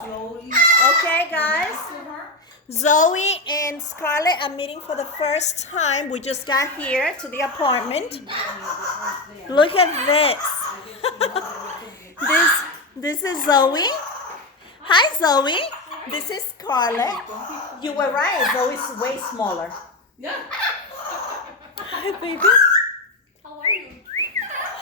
Okay, guys. Zoe and Scarlett are meeting for the first time. We just got here to the apartment. Look at this. This is Zoe. Hi, Zoe. This is Scarlett. You were right. Zoe's way smaller. Yeah. Hi, baby. How are you?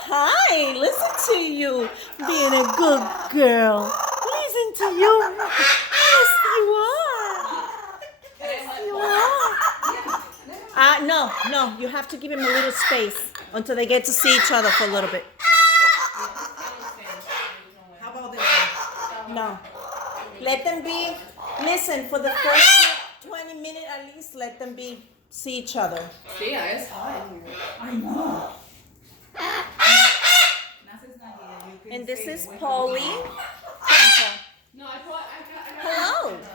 Hi. Listen to you. Being a good girl. Listen to you. Yes, you are. Yes, you are. No. You have to give him a little space until they get to see each other for a little bit. How about this one? No. Let them be. Listen, for the first 20 minutes at least, let them see each other. Yeah, it's hot in here. I know. And this is Polly. No, I got Hello. What's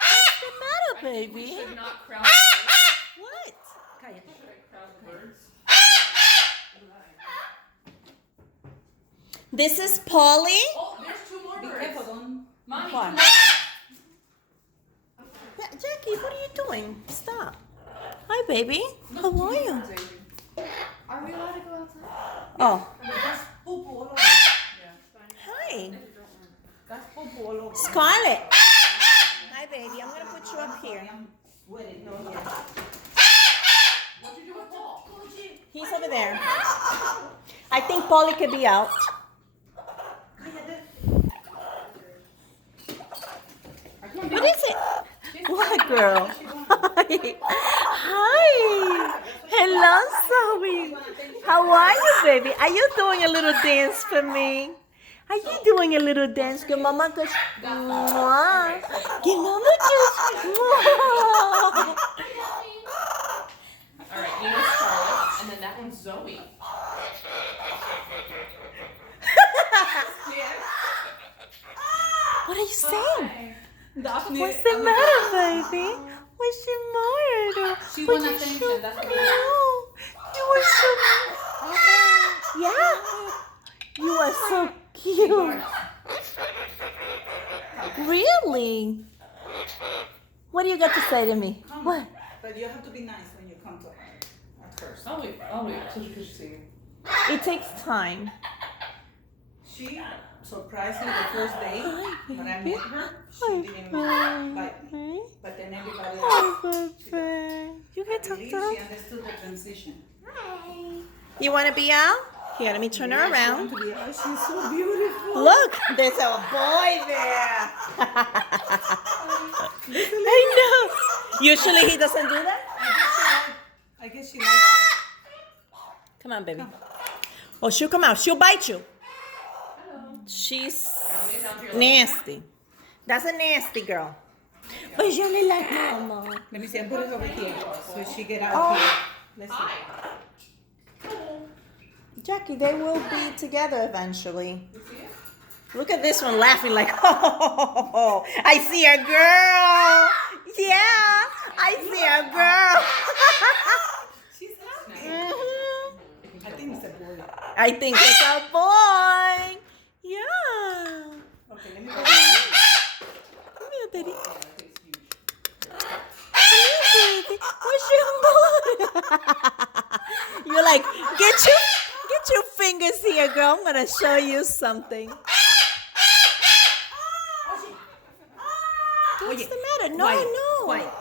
What's the matter, baby? should not crowd the birds. What? Should I crowd the birds? This is Polly. Oh, there's two more birds. Careful, don't. Mommy, What? two more. Yeah, Jackie, what are you doing? Stop. Hi, baby. How are you? Are we allowed to go outside? Oh, That's poo-poo all over. hi. That's poo-poo all over. Scarlett. Hi, baby. I'm going to put you up here. I'm sweating. No, yeah. What'd you do with Paul? He's over there. I think Polly could be out. What is it? What, girl? Hi. Hello, Zoe. How are you, baby? Are you doing a little dance for me? Are you doing a little dance? Give Mama a mwah. Give Mama a mwah. All right, you know Charlotte, and then that one's Zoe. What are you saying? Daphne, What's the matter, baby? What's the matter? She What want you attention, show- that's No, what you are so. Yeah, you are so cute. Really? What do you got to say to me? Come. What? But you have to be nice when you come to her at first. I'll wait. So she could see me. It takes time. She surprised me the first day when I met her. She didn't like me. But then everybody else, You can I talk believe to her. she understood the transition. You want to be out? Here, let me turn her around. Yeah, she's so beautiful. Look, there's a boy there. I know. Usually he doesn't do that. I guess she likes her. Come on, baby. Oh, she'll come out. She'll bite you. Hello. She's Lay down here. nasty. That's a nasty girl. But you only like mama. Let me see. I put it over here so she get out here. Let's see. Hi. Jackie, they will be together eventually. You see it? Look at this one laughing like, oh, I see a girl. Yeah, I see a girl. She's happy. Mhm. I think it's a boy. I think it's a boy. Yeah. Okay, let me go. Come here, baby. Come here, baby. What's your boy? You're like, get your fingers here, girl. I'm gonna show you something. What's the matter? No, Quiet, no. quiet.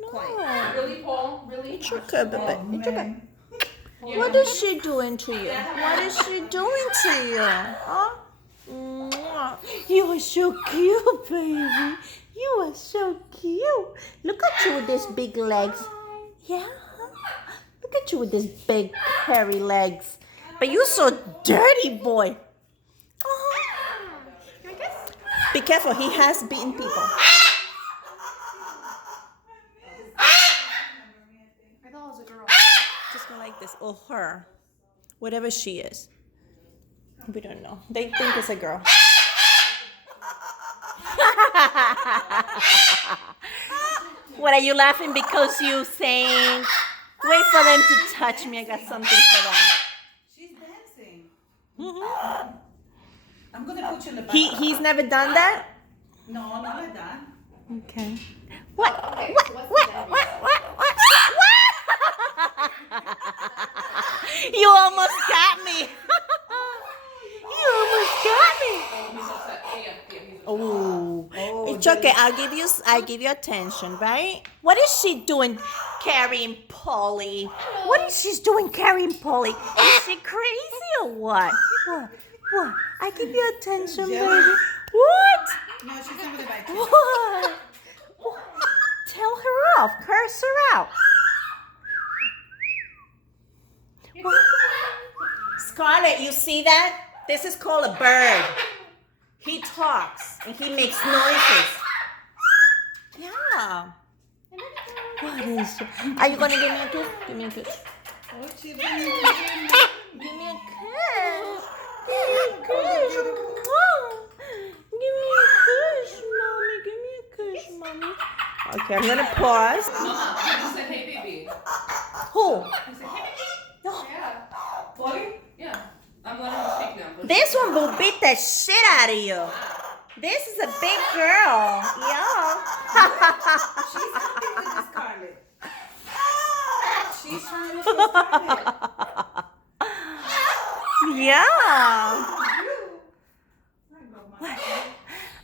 No. Really, Paul? Really? It's okay, baby. It's okay. Man. What is she doing to you? What is she doing to you? Huh? Mwah. You are so cute, baby. You are so cute. Look at you with these big legs. Yeah. Look at you with these big hairy legs. But you're so dirty, boy. Be careful. He has beaten people. I thought it was a girl. Just go like this. Or her. Whatever she is. We don't know. They think it's a girl. What are you laughing because you saying? Wait for them to touch me. I got something for them. She's dancing. Mhm. I'm gonna put you in the back. He's never done that? No, not like that. Okay. What? Okay, What? so what's What? the daddy? What? You almost got me. You almost got me. Oh, he's upset. Yeah, he's upset. Oh, Oh, it's okay. I'll give you attention, right? What is she doing carrying Polly? What is she doing carrying Polly? Is she crazy or what? What? I give you attention, Yeah. baby. What? No, she's not gonna bite you. What? Tell her off. Curse her out. Scarlett, you see that? This is called a bird. He talks and he makes noises. Yeah. What is it? Are you gonna give me a kiss? Give me a kiss. Oh, she didn't. Give me a kiss. Give me a kiss. Oh, give me a kiss, mommy. Give me a kiss, mommy. Okay, I'm gonna pause. Mama, he just said, hey, baby. Who? He said, hey, baby. Yeah. Polly? Yeah. I'm letting him speak now. But This one will beat the shit out of you. This is a big girl. Yeah. She's happy with the Scarlet. She's trying to feel Scarlet. Yeah.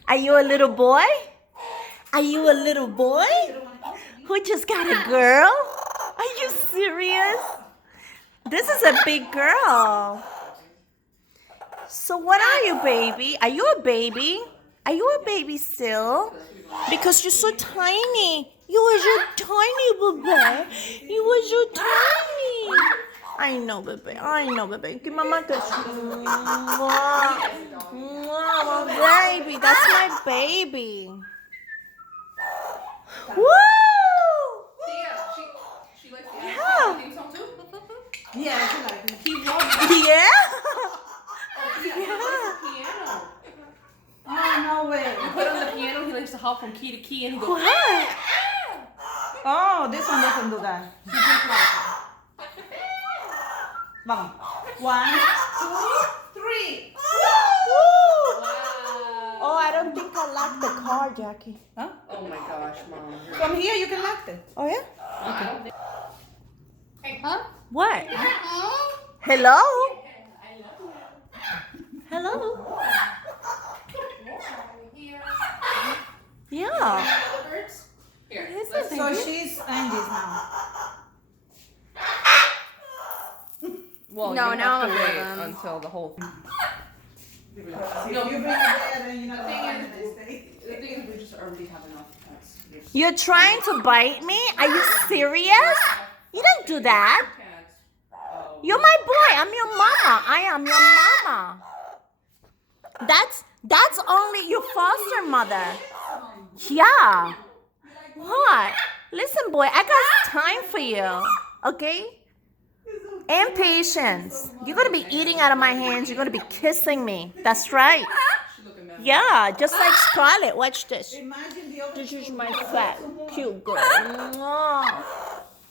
Are you a little boy? Are you a little boy who just got a girl? Are you serious? This is a big girl. So what are you, baby? Are you a baby? Are you a baby still? Because you're so tiny. You are so tiny, baby. You are so tiny. I know, baby. I know, baby. Give mama a kiss. Mwah. Mwah, my baby. That's my baby. Woo! yeah, she likes the Yeah. theme song too. Yeah, she likes it. He loves it. Yeah. He likes the piano. Oh, no way. You put on the piano, he likes to hop from key to key and he goes, What? Oh, this one doesn't do that. She just likes it. Vamos. 1, 2, 3. Woo! wow. Oh, I don't think I like the car, Jackie. Huh? Oh my gosh, Mom. From here, you can lock it. Oh, yeah? I don't think. Hey, huh? What? Hello? Hello? Here. Yeah. Birds? Here. Is let's it? So she's Angie's now. Well, No, you now have to I'm wait with them. until the whole thing. If you bring it there, then you're not The going thing to is- stay. The thing is, we just already have enough pets. You're trying to bite me? Are you serious? You don't do that. Cats. Oh. You're my boy. I'm your mama. I am your mama. That's only your foster mother. Yeah. What? Listen, boy, I got time for you. Okay? And patience. You're gonna be eating out of my hands. You're gonna be kissing me. That's right. She's looking mad. Yeah, just like Scarlett. Watch this. Imagine the other This is two. my fat, cute girl. Mwah.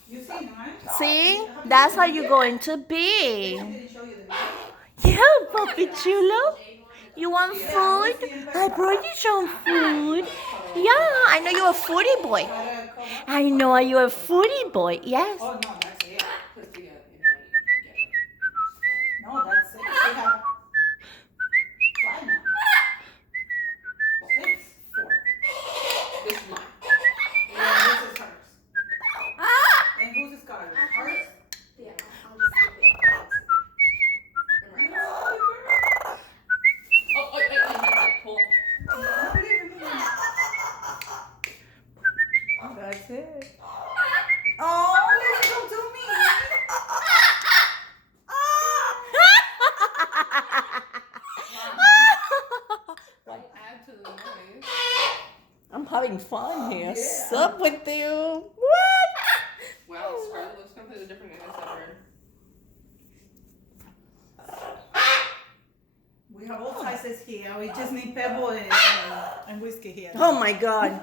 You seen it, right? See? That's how you're going to be. Didn't show you the video. Yeah, Puppy Chulo. You want food? I brought you some food. Yeah, I know you're a foodie boy. I know you're a foodie boy. Yes. Oh, no, that's it. Because the, No, that's it. She have 5 now. 6, 4. this is mine. And this is hers. And whose is Scarlet? Hers? Yeah, I'll just skip it. Oh, wait, hold on. That's it. Oh, let it go to me. Don't add to the noise. I'm having fun here. Yeah. What's up with you? What? Wow, Scarlet looks completely different than I ever. We have all sizes here. We just need Pebble and Whiskey here. Oh my God.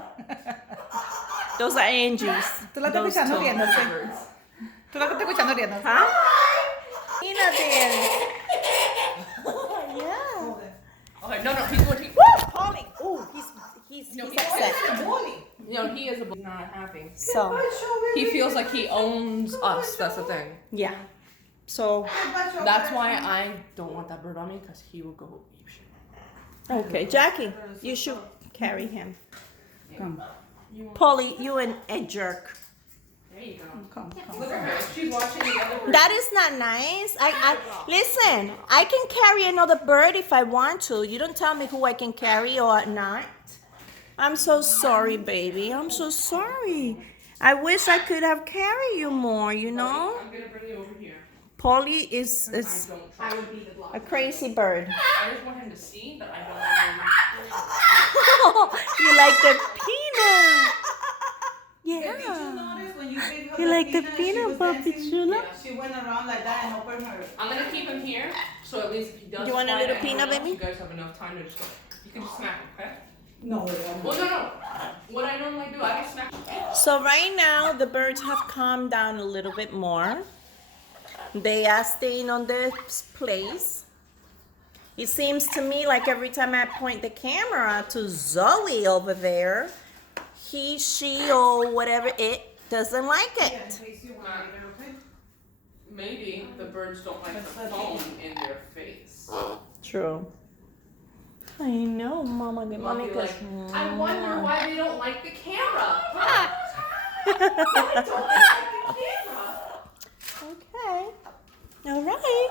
Those are Angie's. Tú la estás Those escuchando two. riéndose. Tú la estás escuchando riéndose. Huh? Ina dance. Yeah. Oh, I No, he's going to. Woo! Polly! Oh, he's No, upset. No, he is not happy. So, He feels like he owns us. That's the thing. yeah. So, That's why I don't want that bird on me, because he will go eat shit. okay, Jackie, you should carry him. Come. Polly, you a jerk. There you go. Come. Look at her. She's watching the other bird. That is not nice. I listen. I can carry another bird if I want to. You don't tell me who I can carry or not. I'm so sorry, baby. I'm so sorry. I wish I could have carried you more. You know, I'm going to bring you over here. Polly is I don't try. a crazy bird. I just want him to see, but I don't want him. You like the peanut? Did you Yeah. notice when you gave her You like the she peanut, was Papi dancing? Chula? She went around like that and opened her. I'm going to keep him here, so at least if he does You want a fly little to peanut, anyone else, baby? You guys have enough time to just go. You can just smack him, okay? No. Well, no. What I normally do, I just smack him. So right now the birds have calmed down a little bit more. They are staying on their place. It seems to me like every time I point the camera to Zoe over there, he, she, or whatever it doesn't like Yeah, it. in case you want later, okay? Maybe the birds don't like the phone in their face. True. I know, Mama. The Mommy mommy like, I wonder why they don't like the camera. Why don't they like the camera? Okay. All right.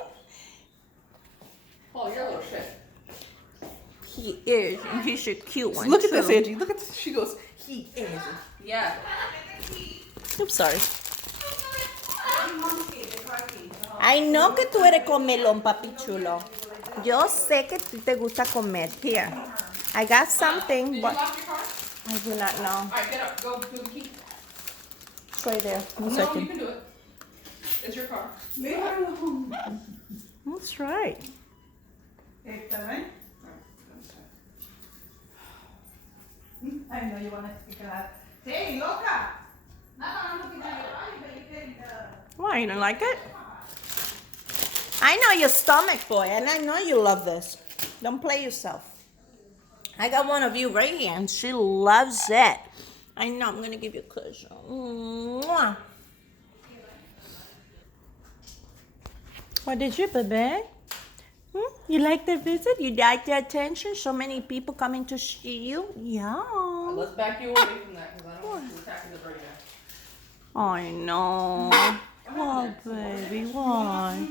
Paul, you're a little shit. He is. And he's a cute one. Look at this, too. Angie. Look at this. She goes, he is. Yeah. Oops, sorry. Ay, no que tú eres comelón, papi chulo. Yo sé que tú te gusta comer. Here. I got something, Did you but lock your car? I do not know. All right, get up. Go do the key. It's right there. One No, you second. can do it. It's your car. Leave her alone. That's right. ¿Está bien? I know you want to pick it up. Hey, loca! I'm looking at your eye, but you're getting the... Why, you don't like it? I know your stomach, boy, and I know you love this. Don't play yourself. I got one of you right here, and she loves it. I know, I'm going to give you a cushion. Mwah. What did you, baby? You like the visit? You like the attention? So many people coming to see you? Yeah. Let's back you away from that, because I don't want you attacking the bird again. I know. Oh, baby, why?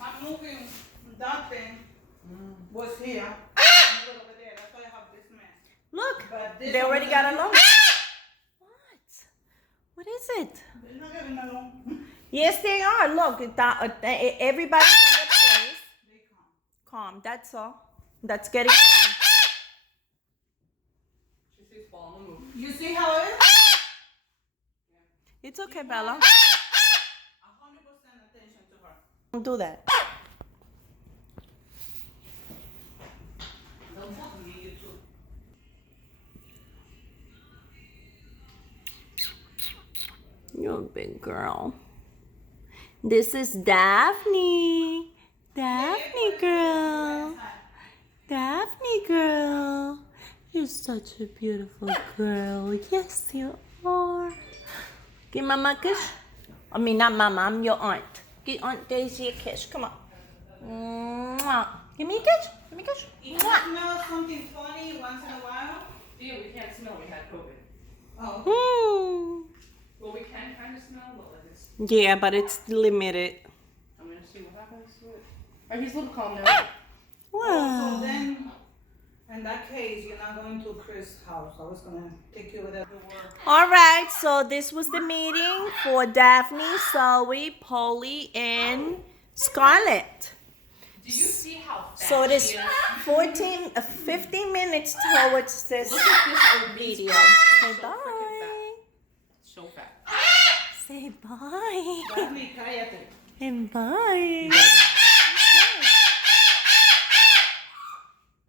I'm moving that thing was here. I'm over there. That's why I have this mess. Look, But this they one already was got in- along. What is it? They're not getting along. Yes, they are. Look, everybody's on their place. They come. Calm, that's all. That's getting along. She sees Paul on the move. You see how it is? It's okay, Bella. 100% attention to her. Don't do that. Don't talk to me, you too. You're a big girl. This is Daphne. Daphne girl. Daphne girl. You're such a beautiful girl. Yes, you are. Give Mama a kiss. I mean, not Mama, I'm your aunt. Give Aunt Daisy a kiss. Come on. Mwah. Give me a kiss. Give me a kiss. If you Mwah. smell something funny once in a while, Yeah, we can't smell. We had COVID. oh, Well, we can kind of smell, but like it's. Yeah, but it's limited. I'm gonna see what happens to it. Alright, he's a little calm now. so Wow. then, in that case, you're not going to Chris' house. I was gonna take you with her to work. All right, so this was the meeting for Daphne, Zoe, Polly, and Scarlett. Do you see how fast So it is she 15 minutes towards this Look at this video. obese. Say She's so freaking bye. fat. So fat. Say bye. Daphne, cállate. And bye.